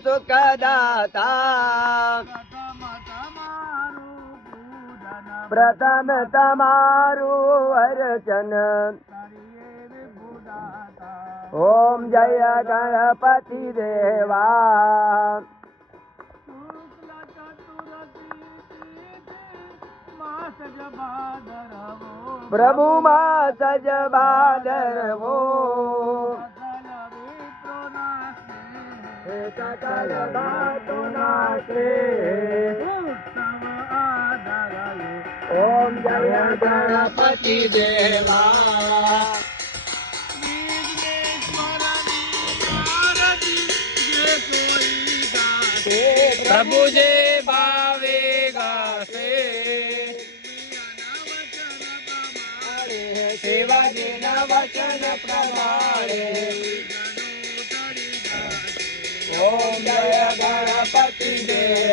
સુખદાતા પ્રથમ તમારું અર્ચન ઓમ જય ગણપતિ દેવા પ્રભુ માં સજ ભાદરવો સકલ બાતો નાશે ઓમ જય ગણપતિ દેવા પ્રભુ જે ભાવે ગાશે શિવાજીના વચન પ્રમાણે ઓમ જય ગણપતિ દેવ